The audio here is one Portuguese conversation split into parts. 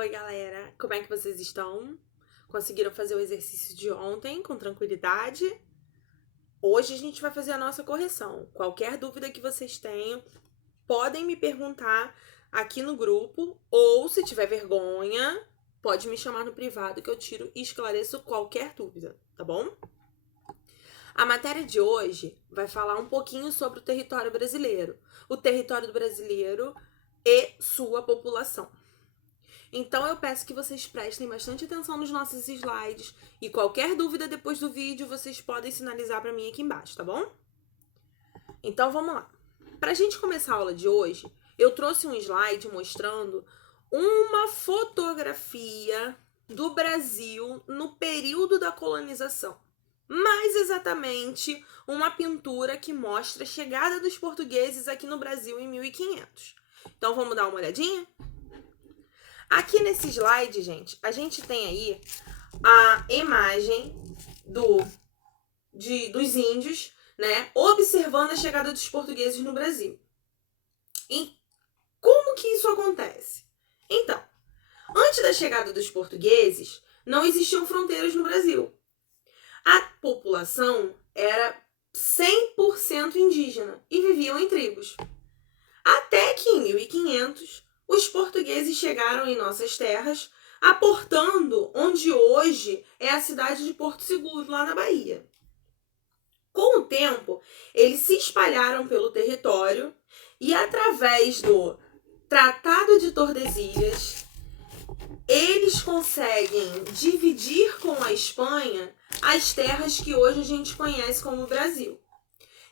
Oi, galera! Como é que vocês estão? Conseguiram fazer o exercício de ontem com tranquilidade? Hoje a gente vai fazer a nossa correção. Qualquer dúvida que vocês tenham, podem me perguntar aqui no grupo, ou se tiver vergonha, pode me chamar no privado que eu tiro e esclareço qualquer dúvida, tá bom? A matéria de hoje vai falar um pouquinho sobre o território brasileiro, o território brasileiro e sua população. Então eu peço que vocês prestem bastante atenção nos nossos slides e qualquer dúvida depois do vídeo vocês podem sinalizar para mim aqui embaixo, tá bom? Então vamos lá. Para a gente começar a aula de hoje, eu trouxe um slide mostrando uma fotografia do Brasil no período da colonização. Mais exatamente, uma pintura que mostra a chegada dos portugueses aqui no Brasil em 1500. Então vamos dar uma olhadinha? Aqui nesse slide, gente, a gente tem aí a imagem dos índios, né, observando a chegada dos portugueses no Brasil. E como que isso acontece? Então, antes da chegada dos portugueses, não existiam fronteiras no Brasil. A população era 100% indígena e viviam em tribos. Até que em 1500, os portugueses chegaram em nossas terras, aportando onde hoje é a cidade de Porto Seguro, lá na Bahia. Com o tempo, eles se espalharam pelo território e, através do Tratado de Tordesilhas, eles conseguem dividir com a Espanha as terras que hoje a gente conhece como Brasil.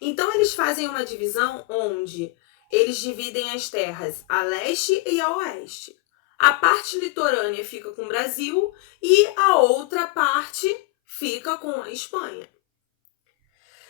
Então, eles fazem uma divisão onde eles dividem as terras a leste e a oeste. A parte litorânea fica com o Brasil e a outra parte fica com a Espanha.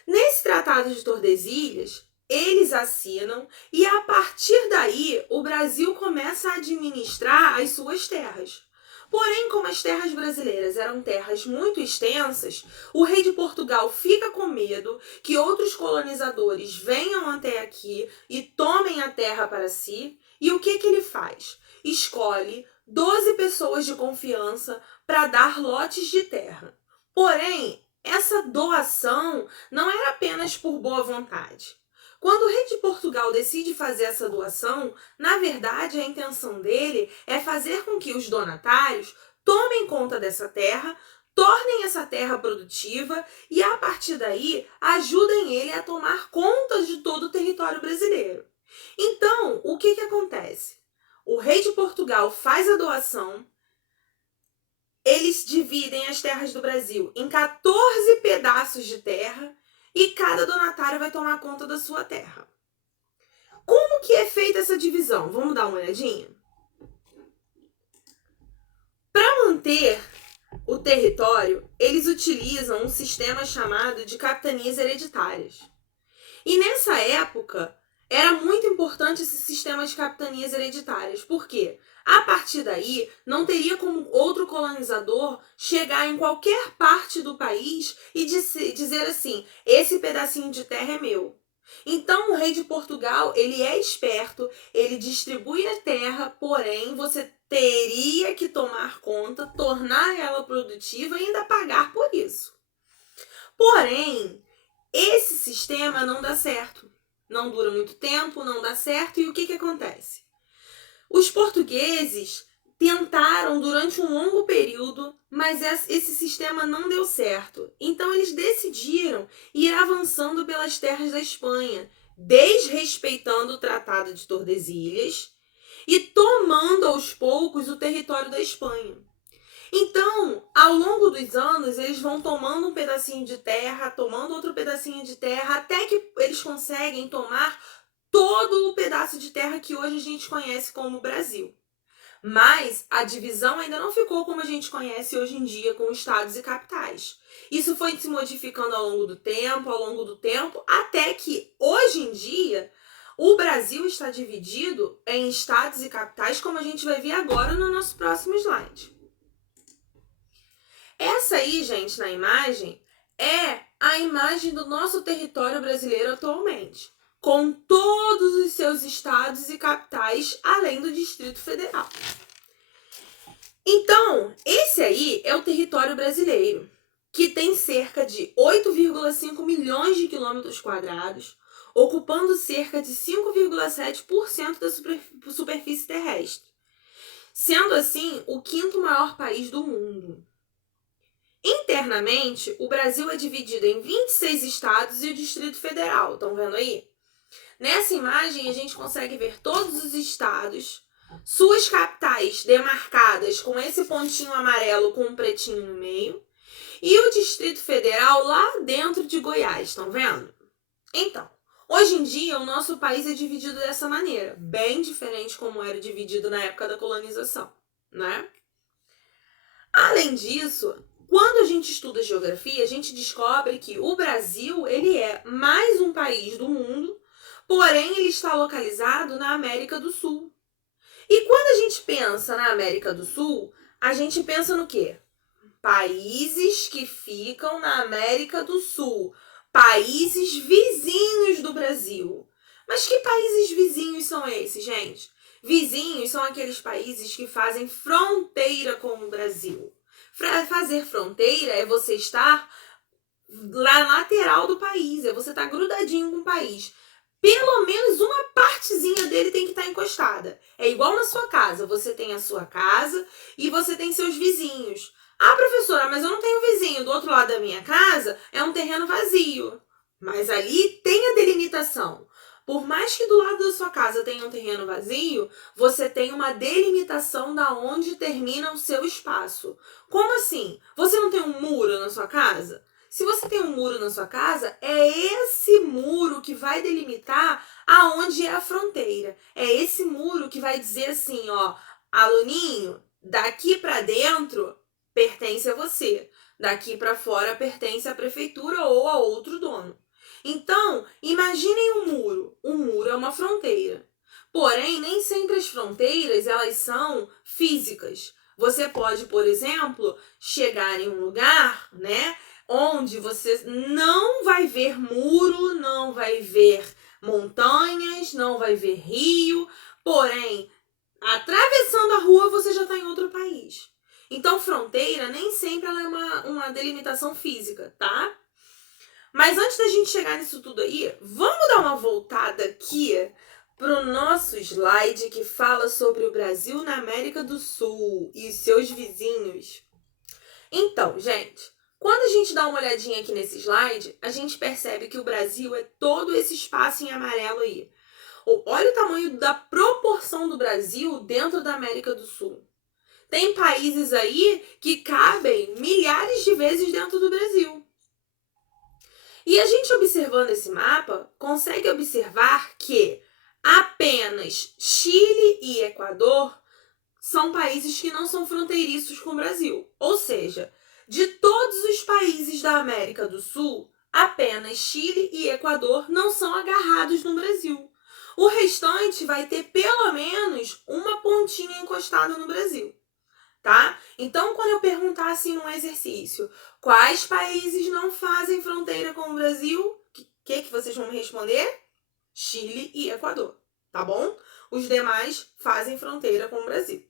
Nesse Tratado de Tordesilhas, eles assinam e a partir daí o Brasil começa a administrar as suas terras. Porém, como as terras brasileiras eram terras muito extensas, o rei de Portugal fica com medo que outros colonizadores venham até aqui e tomem a terra para si. E o que ele faz? Escolhe 12 pessoas de confiança para dar lotes de terra. Porém, essa doação não era apenas por boa vontade. Quando o rei de Portugal decide fazer essa doação, na verdade a intenção dele é fazer com que os donatários tomem conta dessa terra, tornem essa terra produtiva e a partir daí ajudem ele a tomar conta de todo o território brasileiro. Então, o que acontece? O rei de Portugal faz a doação, eles dividem as terras do Brasil em 14 pedaços de terra e cada donatário vai tomar conta da sua terra. Como que é feita essa divisão? Vamos dar uma olhadinha? Para manter o território, eles utilizam um sistema chamado de capitanias hereditárias. E nessa época, era muito importante esse sistema de capitanias hereditárias. Por quê? A partir daí, não teria como outro colonizador chegar em qualquer parte do país e dizer assim, esse pedacinho de terra é meu. Então, o rei de Portugal, ele é esperto, ele distribui a terra, porém, você teria que tomar conta, tornar ela produtiva e ainda pagar por isso. Porém, esse sistema não dá certo. Não dura muito tempo, não dá certo, e o que acontece? Os portugueses tentaram durante um longo período, mas esse sistema não deu certo. Então eles decidiram ir avançando pelas terras da Espanha, desrespeitando o Tratado de Tordesilhas e tomando aos poucos o território da Espanha. Então, ao longo dos anos, eles vão tomando um pedacinho de terra, tomando outro pedacinho de terra, até que eles conseguem tomar todo o pedaço de terra que hoje a gente conhece como Brasil. Mas a divisão ainda não ficou como a gente conhece hoje em dia, com estados e capitais. Isso foi se modificando ao longo do tempo, até que hoje em dia o Brasil está dividido em estados e capitais, como a gente vai ver agora no nosso próximo slide. Essa aí, gente, na imagem, é a imagem do nosso território brasileiro atualmente, com todos os seus estados e capitais, além do Distrito Federal. Então, esse aí é o território brasileiro, que tem cerca de 8,5 milhões de quilômetros quadrados, ocupando cerca de 5,7% da superfície terrestre, sendo assim o quinto maior país do mundo. Internamente, o Brasil é dividido em 26 estados e o Distrito Federal, estão vendo aí? Nessa imagem a gente consegue ver todos os estados, suas capitais demarcadas com esse pontinho amarelo com um pretinho no meio, e o Distrito Federal lá dentro de Goiás, estão vendo? Então, hoje em dia o nosso país é dividido dessa maneira, bem diferente como era dividido na época da colonização, né? Além disso, quando a gente estuda geografia, a gente descobre que o Brasil, ele é mais um país do mundo, porém ele está localizado na América do Sul. E quando a gente pensa na América do Sul, a gente pensa no quê? Países que ficam na América do Sul, países vizinhos do Brasil. Mas que países vizinhos são esses, gente? Vizinhos são aqueles países que fazem fronteira com o Brasil. Fazer fronteira é você estar na lateral do país, é você estar grudadinho com o país. Pelo menos uma partezinha dele tem que estar encostada. É igual na sua casa, você tem a sua casa e você tem seus vizinhos. Ah, professora, mas eu não tenho vizinho. Do outro lado da minha casa é um terreno vazio. Mas ali tem a delimitação. Por mais que do lado da sua casa tenha um terreno vazio, você tem uma delimitação da onde termina o seu espaço. Como assim? Você não tem um muro na sua casa? Se você tem um muro na sua casa, é esse muro que vai delimitar aonde é a fronteira. É esse muro que vai dizer assim, ó, aluninho, daqui para dentro pertence a você. Daqui para fora pertence à prefeitura ou a outro dono. Então, imaginem um muro. Um muro é uma fronteira. Porém, nem sempre as fronteiras elas são físicas. Você pode, por exemplo, chegar em um lugar, né, onde você não vai ver muro, não vai ver montanhas, não vai ver rio, porém, atravessando a rua você já está em outro país. Então, fronteira nem sempre ela é uma delimitação física, tá? Mas antes da gente chegar nisso tudo aí, vamos dar uma voltada aqui pro nosso slide que fala sobre o Brasil na América do Sul e os seus vizinhos. Então, gente, quando a gente dá uma olhadinha aqui nesse slide, a gente percebe que o Brasil é todo esse espaço em amarelo aí. Olha o tamanho da proporção do Brasil dentro da América do Sul. Tem países aí que cabem milhares de vezes dentro do Brasil. E a gente observando esse mapa, consegue observar que apenas Chile e Equador são países que não são fronteiriços com o Brasil. Ou seja, de todos os países da América do Sul, apenas Chile e Equador não são agarrados no Brasil. O restante vai ter pelo menos uma pontinha encostada no Brasil. Tá? Então, quando eu perguntar assim num exercício, quais países não fazem fronteira com o Brasil, o que vocês vão me responder? Chile e Equador, tá bom? Os demais fazem fronteira com o Brasil.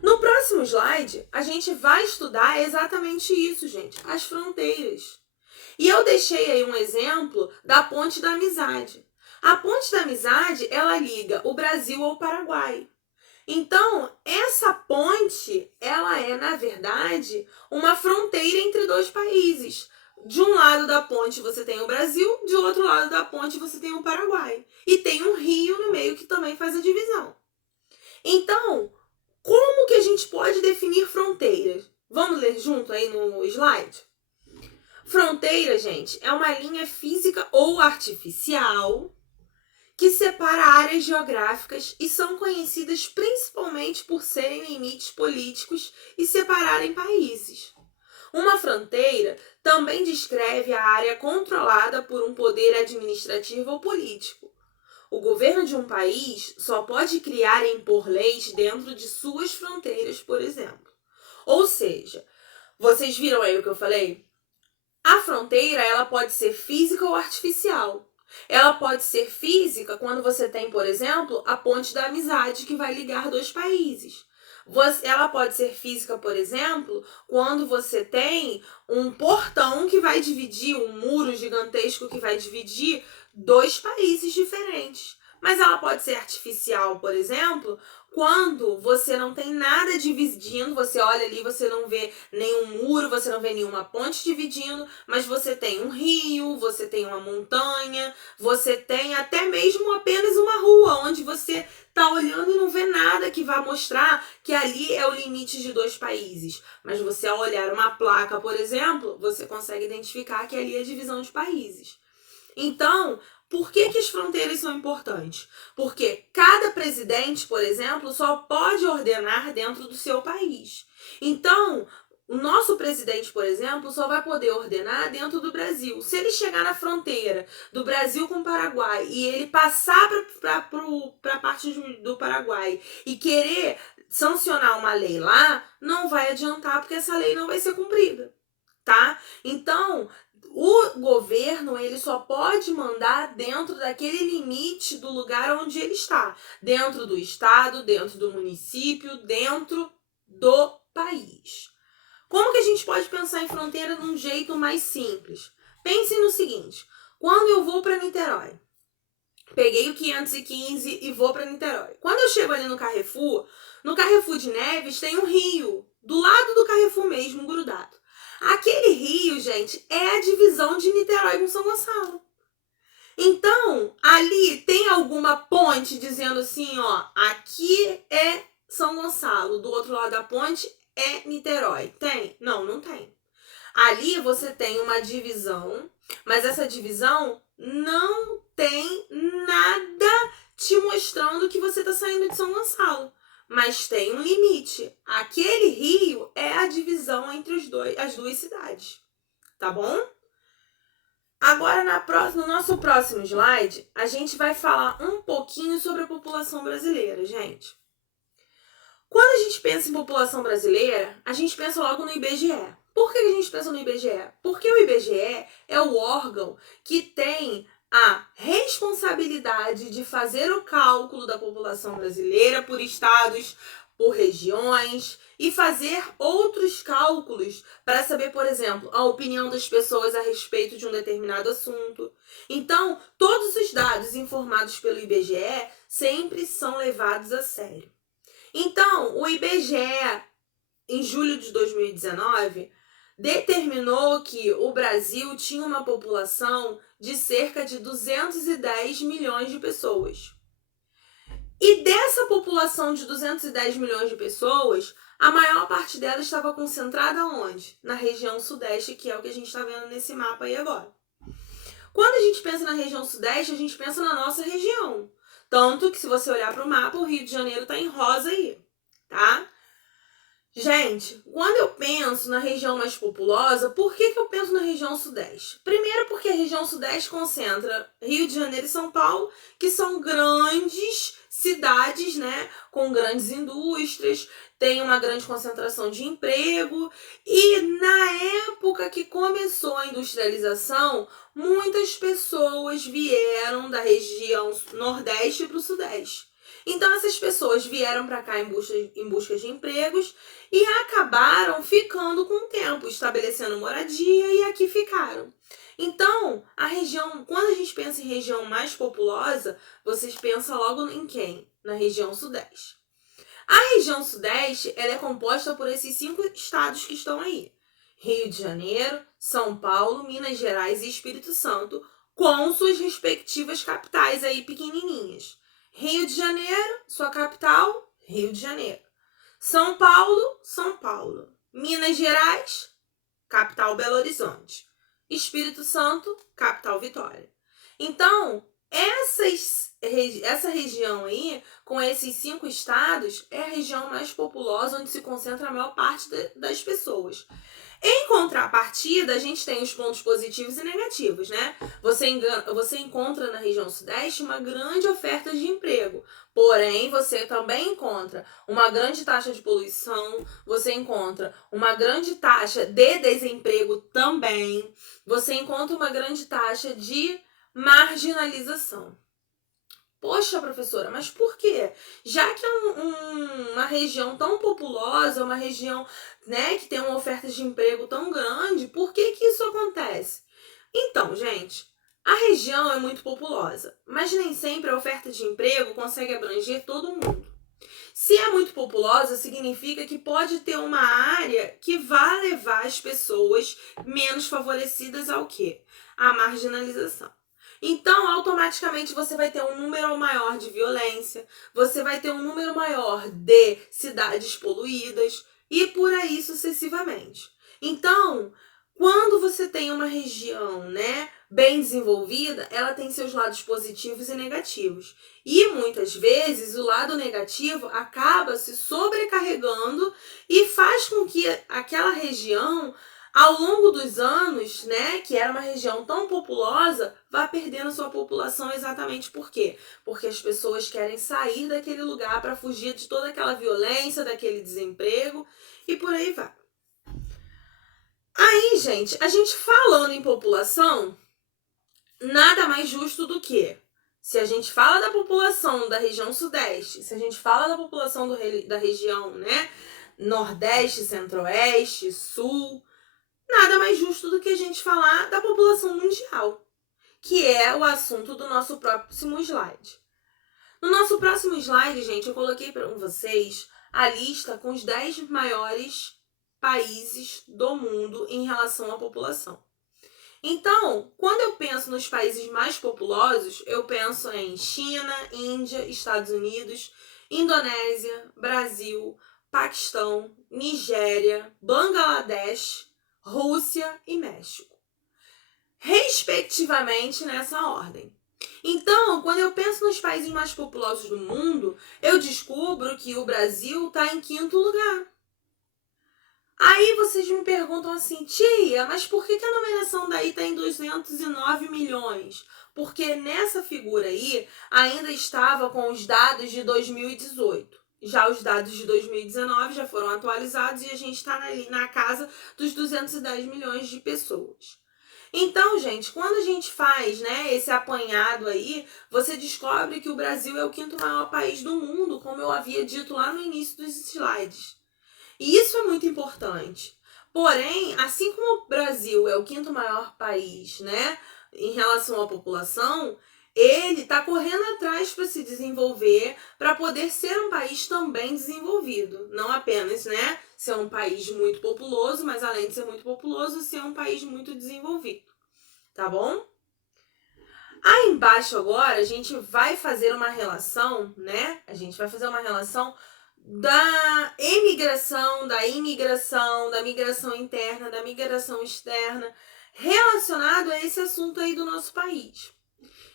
No próximo slide, a gente vai estudar exatamente isso, gente, as fronteiras. E eu deixei aí um exemplo da Ponte da Amizade. A Ponte da Amizade, ela liga o Brasil ao Paraguai. Então, essa ponte, ela é, na verdade, uma fronteira entre dois países. De um lado da ponte você tem o Brasil, de outro lado da ponte você tem o Paraguai. E tem um rio no meio que também faz a divisão. Então, como que a gente pode definir fronteiras? Vamos ler junto aí no slide? Fronteira, gente, é uma linha física ou artificial que separa áreas geográficas e são conhecidas principalmente por serem limites políticos e separarem países. Uma fronteira também descreve a área controlada por um poder administrativo ou político. O governo de um país só pode criar e impor leis dentro de suas fronteiras, por exemplo. Ou seja, vocês viram aí o que eu falei? A fronteira ela pode ser física ou artificial. Ela pode ser física quando você tem, por exemplo, a Ponte da Amizade que vai ligar dois países. Ela pode ser física, por exemplo, quando você tem um portão que vai dividir, um muro gigantesco que vai dividir dois países diferentes. Mas ela pode ser artificial, por exemplo, quando você não tem nada dividindo, você olha ali, você não vê nenhum muro, você não vê nenhuma ponte dividindo, mas você tem um rio, você tem uma montanha, você tem até mesmo apenas uma rua, onde você tá olhando e não vê nada que vá mostrar que ali é o limite de dois países. Mas você, ao olhar uma placa, por exemplo, você consegue identificar que ali é a divisão de países. Então, por que as fronteiras são importantes? Porque cada presidente, por exemplo, só pode ordenar dentro do seu país. Então, o nosso presidente, por exemplo, só vai poder ordenar dentro do Brasil. Se ele chegar na fronteira do Brasil com o Paraguai e ele passar para a parte do Paraguai e querer sancionar uma lei lá, não vai adiantar, porque essa lei não vai ser cumprida, tá? Então, o governo, ele só pode mandar dentro daquele limite do lugar onde ele está. Dentro do estado, dentro do município, dentro do país. Como que a gente pode pensar em fronteira de um jeito mais simples? Pense no seguinte, quando eu vou para Niterói, peguei o 515 e vou para Niterói. Quando eu chego ali no Carrefour de Neves tem um rio, do lado do Carrefour mesmo, grudado. Aquele rio, gente, é a divisão de Niterói com São Gonçalo. Então, ali tem alguma ponte dizendo assim, ó, aqui é São Gonçalo, do outro lado da ponte é Niterói. Tem? Não, não tem. Ali você tem uma divisão, mas essa divisão não tem nada te mostrando que você está saindo de São Gonçalo. Mas tem um limite. Aquele rio é a divisão entre as duas cidades. Tá bom? Agora, no nosso próximo slide, a gente vai falar um pouquinho sobre a população brasileira, gente. Quando a gente pensa em população brasileira, a gente pensa logo no IBGE. Por que a gente pensa no IBGE? Porque o IBGE é o órgão que tem a responsabilidade de fazer o cálculo da população brasileira por estados, por regiões e fazer outros cálculos para saber, por exemplo, a opinião das pessoas a respeito de um determinado assunto. Então, todos os dados informados pelo IBGE sempre são levados a sério. Então, o IBGE, em julho de 2019, determinou que o Brasil tinha uma população de cerca de 210 milhões de pessoas. E dessa população de 210 milhões de pessoas, a maior parte dela estava concentrada onde? Na região sudeste, que é o que a gente está vendo nesse mapa aí agora. Quando a gente pensa na região sudeste, a gente pensa na nossa região. Tanto que se você olhar para o mapa, o Rio de Janeiro está em rosa aí, tá? Gente, quando eu penso na região mais populosa, por que eu penso na região sudeste? Primeiro porque a região sudeste concentra Rio de Janeiro e São Paulo, que são grandes cidades, né, com grandes indústrias, tem uma grande concentração de emprego, e na época que começou a industrialização, muitas pessoas vieram da região nordeste para o sudeste. Então essas pessoas vieram para cá em busca de empregos e acabaram ficando com o tempo, estabelecendo moradia e aqui ficaram. Então, a região, quando a gente pensa em região mais populosa, vocês pensam logo em quem? Na região sudeste. A região sudeste, ela é composta por esses 5 estados que estão aí. Rio de Janeiro, São Paulo, Minas Gerais e Espírito Santo, com suas respectivas capitais aí pequenininhas. Rio de Janeiro, sua capital, Rio de Janeiro. São Paulo, São Paulo. Minas Gerais, capital Belo Horizonte. Espírito Santo, capital Vitória. Então, essa região aí, com esses 5 estados, é a região mais populosa, onde se concentra a maior parte das pessoas. Em contrapartida, a gente tem os pontos positivos e negativos, né? Você encontra na região sudeste uma grande oferta de emprego, porém você também encontra uma grande taxa de poluição, você encontra uma grande taxa de desemprego também, você encontra uma grande taxa de marginalização. Poxa, professora, mas por quê? Já que é uma região tão populosa, uma região, né, que tem uma oferta de emprego tão grande, por que que isso acontece? Então, gente, a região é muito populosa, mas nem sempre a oferta de emprego consegue abranger todo mundo. Se é muito populosa, significa que pode ter uma área que vai levar as pessoas menos favorecidas ao quê? À marginalização. Então, automaticamente você vai ter um número maior de violência, você vai ter um número maior de cidades poluídas e por aí sucessivamente. Então, quando você tem uma região, né, bem desenvolvida, ela tem seus lados positivos e negativos. E muitas vezes o lado negativo acaba se sobrecarregando e faz com que aquela região, ao longo dos anos, né, que era uma região tão populosa, vá perdendo sua população exatamente por quê? Porque as pessoas querem sair daquele lugar para fugir de toda aquela violência, daquele desemprego e por aí vai. Aí, gente, a gente falando em população, nada mais justo do que, se a gente fala da população da região sudeste, se a gente fala da população da região, né, nordeste, centro-oeste, sul, nada mais justo do que a gente falar da população mundial, que é o assunto do nosso próximo slide. No nosso próximo slide, gente, eu coloquei para vocês a lista com os 10 maiores países do mundo em relação à população. Então, quando eu penso nos países mais populosos, eu penso em China, Índia, Estados Unidos, Indonésia, Brasil, Paquistão, Nigéria, Bangladesh, Rússia e México, respectivamente nessa ordem. Então, quando eu penso nos países mais populosos do mundo, eu descubro que o Brasil está em 5º lugar. Aí vocês me perguntam assim, tia, mas por que a numeração daí está em 209 milhões? Porque nessa figura aí ainda estava com os dados de 2018. Já os dados de 2019 já foram atualizados e a gente está na casa dos 210 milhões de pessoas. Então, gente, quando a gente faz, né, esse apanhado aí, você descobre que o Brasil é o 5º maior país do mundo, como eu havia dito lá no início dos slides. E isso é muito importante. Porém, assim como o Brasil é o 5º maior país, né, em relação à população, ele está correndo atrás para se desenvolver, para poder ser um país também desenvolvido. Não apenas, né, ser um país muito populoso, mas além de ser muito populoso, ser um país muito desenvolvido. Tá bom? Aí embaixo agora a gente vai fazer uma relação, né? A gente vai fazer uma relação da emigração, da imigração, da migração interna, da migração externa, relacionado a esse assunto aí do nosso país.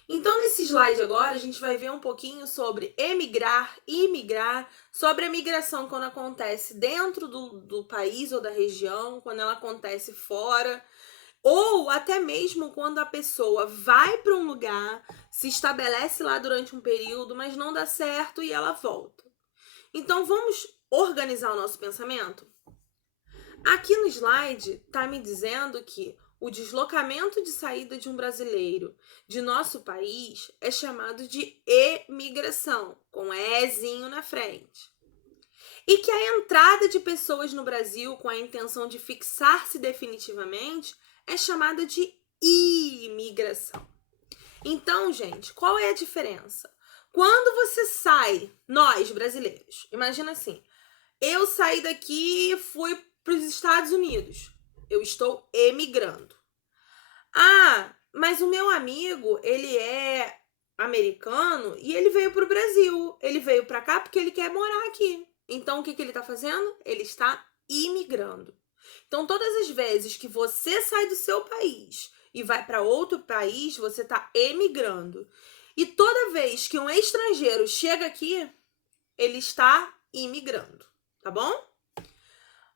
Então, nesse slide agora, a gente vai ver um pouquinho sobre emigrar, imigrar, sobre a migração quando acontece dentro do país ou da região, quando ela acontece fora, ou até mesmo quando a pessoa vai para um lugar, se estabelece lá durante um período, mas não dá certo e ela volta. Então, vamos organizar o nosso pensamento? Aqui no slide está me dizendo que o deslocamento de saída de um brasileiro de nosso país é chamado de emigração, com ezinho na frente. E que a entrada de pessoas no Brasil com a intenção de fixar-se definitivamente é chamada de imigração. Então, gente, qual é a diferença? Quando você sai, nós brasileiros, imagina assim, eu saí daqui e fui para os Estados Unidos. Eu estou emigrando. Ah, mas o meu amigo, ele é americano e ele veio para o Brasil. Ele veio para cá porque ele quer morar aqui. Então, o que ele está fazendo? Ele está imigrando. Então, todas as vezes que você sai do seu país e vai para outro país, você está emigrando. E toda vez que um estrangeiro chega aqui, ele está imigrando, tá bom?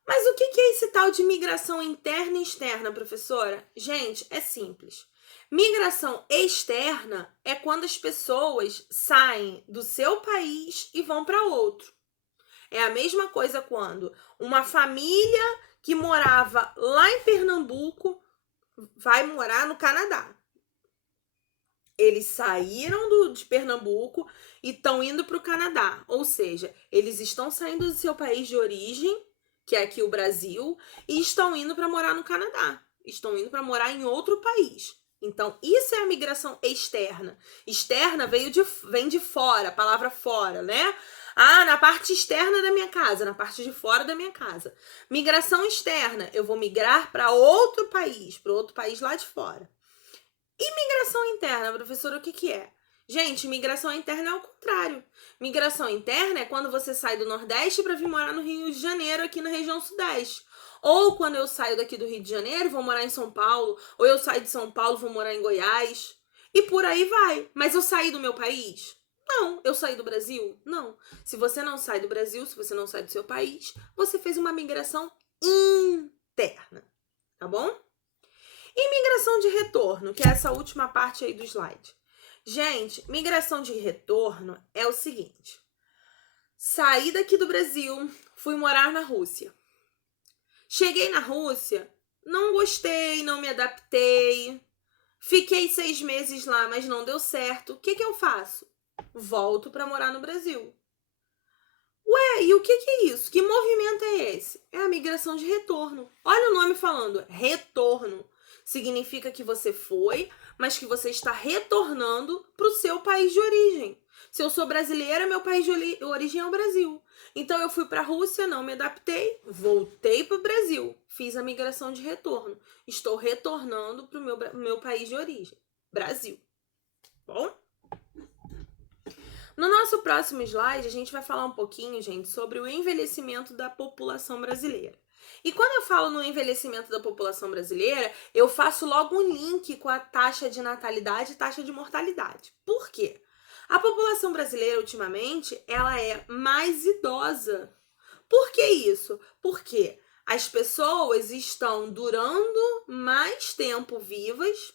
Mas o que é esse tal de migração interna e externa, professora? Gente, é simples. Migração externa é quando as pessoas saem do seu país e vão para outro. É a mesma coisa quando uma família que morava lá em Pernambuco vai morar no Canadá. Eles saíram de Pernambuco e estão indo para o Canadá. Ou seja, eles estão saindo do seu país de origem, que é aqui o Brasil, e estão indo para morar no Canadá. Estão indo para morar em outro país. Então, isso é a migração externa. Externa vem de fora, a palavra fora, né? Ah, na parte externa da minha casa, na parte de fora da minha casa. Migração externa, eu vou migrar para outro país lá de fora. E migração interna, professora, o que é? Gente, migração interna é o contrário. Migração interna é quando você sai do Nordeste para vir morar no Rio de Janeiro, aqui na região Sudeste. Ou quando eu saio daqui do Rio de Janeiro, vou morar em São Paulo. Ou eu saio de São Paulo, vou morar em Goiás. E por aí vai. Mas eu saí do meu país? Não. Eu saí do Brasil? Não. Se você não sai do Brasil, se você não sai do seu país, você fez uma migração interna. Tá bom? E migração de retorno, que é essa última parte aí do slide. Gente, migração de retorno é o seguinte. Saí daqui do Brasil, fui morar na Rússia. Cheguei na Rússia, não gostei, não me adaptei. Fiquei 6 meses lá, mas não deu certo. O que eu faço? Volto para morar no Brasil. Ué, e o que é isso? Que movimento é esse? É a migração de retorno. Olha o nome falando, retorno. Significa que você foi, mas que você está retornando para o seu país de origem. Se eu sou brasileira, meu país de origem é o Brasil. Então eu fui para a Rússia, não me adaptei, voltei para o Brasil. Fiz a migração de retorno. Estou retornando para o meu país de origem, Brasil. Bom? No nosso próximo slide, a gente vai falar um pouquinho, gente, sobre o envelhecimento da população brasileira. E quando eu falo no envelhecimento da população brasileira, eu faço logo um link com a taxa de natalidade e taxa de mortalidade. Por quê? A população brasileira, ultimamente, ela é mais idosa. Por que isso? Porque as pessoas estão durando mais tempo vivas,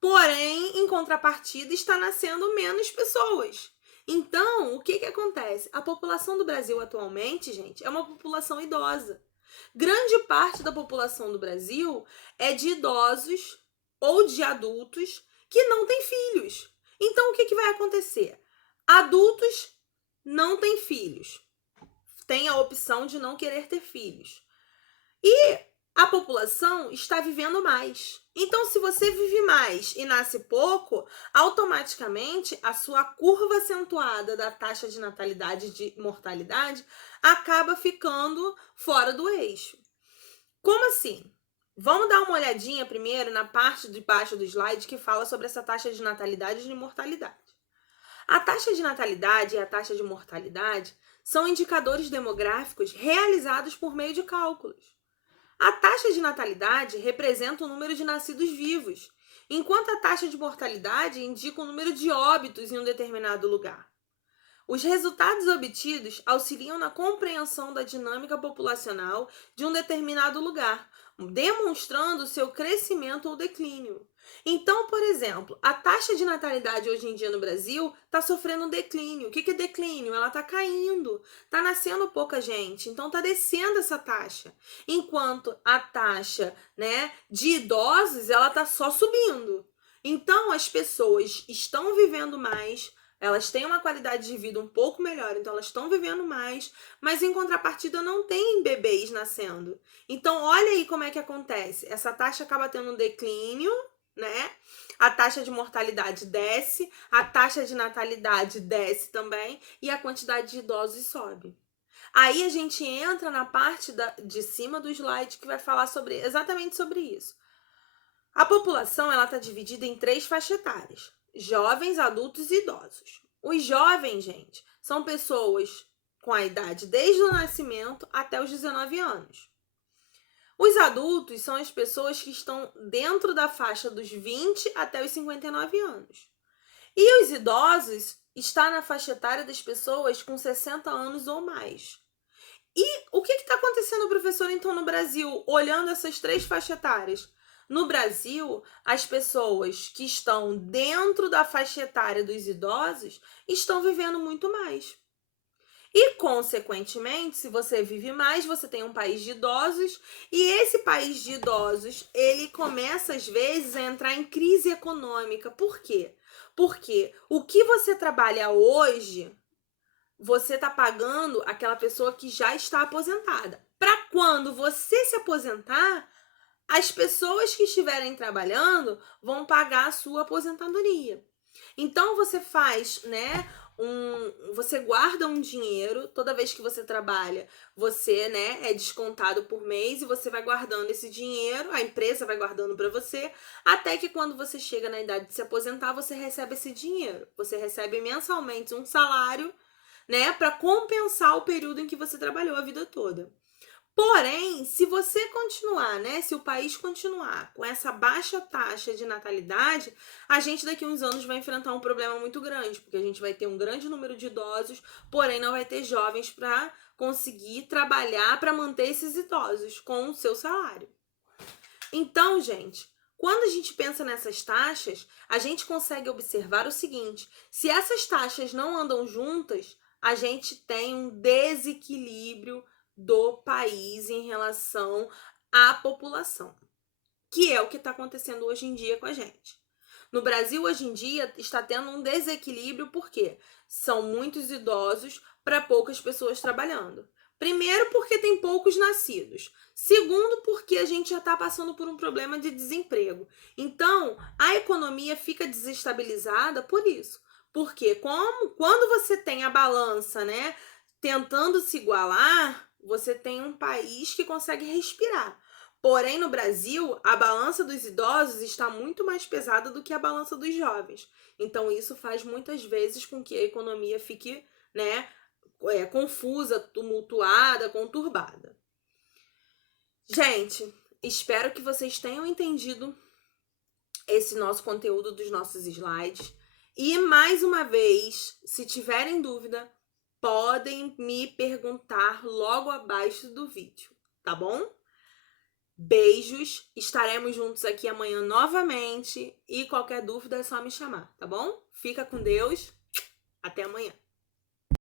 porém, em contrapartida, está nascendo menos pessoas. Então, o que acontece? A população do Brasil atualmente, gente, é uma população idosa. Grande parte da população do Brasil é de idosos ou de adultos que não têm filhos. Então, o que vai acontecer? Adultos não têm filhos. Tem a opção de não querer ter filhos. E a população está vivendo mais. Então, se você vive mais e nasce pouco, automaticamente a sua curva acentuada da taxa de natalidade e de mortalidade acaba ficando fora do eixo. Como assim? Vamos dar uma olhadinha primeiro na parte de baixo do slide que fala sobre essa taxa de natalidade e de mortalidade. A taxa de natalidade e a taxa de mortalidade são indicadores demográficos realizados por meio de cálculos. A taxa de natalidade representa o número de nascidos vivos, enquanto a taxa de mortalidade indica o número de óbitos em um determinado lugar. Os resultados obtidos auxiliam na compreensão da dinâmica populacional de um determinado lugar, demonstrando seu crescimento ou declínio. Então, por exemplo, a taxa de natalidade hoje em dia no Brasil está sofrendo um declínio. O que é declínio? Ela está caindo, está nascendo pouca gente, então está descendo essa taxa. Enquanto a taxa, de idosos, ela está só subindo. Então, as pessoas estão vivendo mais, elas têm uma qualidade de vida um pouco melhor, então elas estão vivendo mais, mas em contrapartida não tem bebês nascendo. Então, olha aí como é que acontece. Essa taxa acaba tendo um declínio, a taxa de mortalidade desce, a taxa de natalidade desce também e a quantidade de idosos sobe. Aí a gente entra na parte de cima do slide que vai falar exatamente sobre isso. A população está dividida em 3 faixas etárias: jovens, adultos e idosos. Os jovens, gente, são pessoas com a idade desde o nascimento até os 19 anos. Os adultos são as pessoas que estão dentro da faixa dos 20 até os 59 anos. E os idosos estão na faixa etária das pessoas com 60 anos ou mais. E o que está acontecendo, professor, então, no Brasil, olhando essas 3 faixas etárias? No Brasil, as pessoas que estão dentro da faixa etária dos idosos estão vivendo muito mais. E, consequentemente, se você vive mais, você tem um país de idosos, e esse país de idosos, ele começa, às vezes, a entrar em crise econômica. Por quê? Porque o que você trabalha hoje, você tá pagando aquela pessoa que já está aposentada. Para quando você se aposentar, as pessoas que estiverem trabalhando vão pagar a sua aposentadoria. Então você faz, né, você guarda um dinheiro toda vez que você trabalha, você, né, é descontado por mês e você vai guardando esse dinheiro, a empresa vai guardando para você, até que quando você chega na idade de se aposentar, você recebe esse dinheiro. Você recebe mensalmente um salário, né, para compensar o período em que você trabalhou a vida toda. Porém, se você continuar, né, se o país continuar com essa baixa taxa de natalidade, a gente daqui a uns anos vai enfrentar um problema muito grande, porque a gente vai ter um grande número de idosos, porém não vai ter jovens para conseguir trabalhar para manter esses idosos com o seu salário. Então, gente, quando a gente pensa nessas taxas, a gente consegue observar o seguinte: se essas taxas não andam juntas, a gente tem um desequilíbrio do país em relação à população, que é o que está acontecendo hoje em dia com a gente. No Brasil, hoje em dia, está tendo um desequilíbrio porque são muitos idosos para poucas pessoas trabalhando. Primeiro, porque tem poucos nascidos. Segundo, porque a gente já está passando por um problema de desemprego. Então, a economia fica desestabilizada por isso. Porque quando você tem a balança, né, tentando se igualar, você tem um país que consegue respirar. Porém, no Brasil, a balança dos idosos está muito mais pesada do que a balança dos jovens. Então, isso faz muitas vezes com que a economia fique, né, confusa, tumultuada, conturbada. Gente, espero que vocês tenham entendido esse nosso conteúdo dos nossos slides. E, mais uma vez, se tiverem dúvida, podem me perguntar logo abaixo do vídeo, tá bom? Beijos, estaremos juntos aqui amanhã novamente e qualquer dúvida é só me chamar, tá bom? Fica com Deus, até amanhã.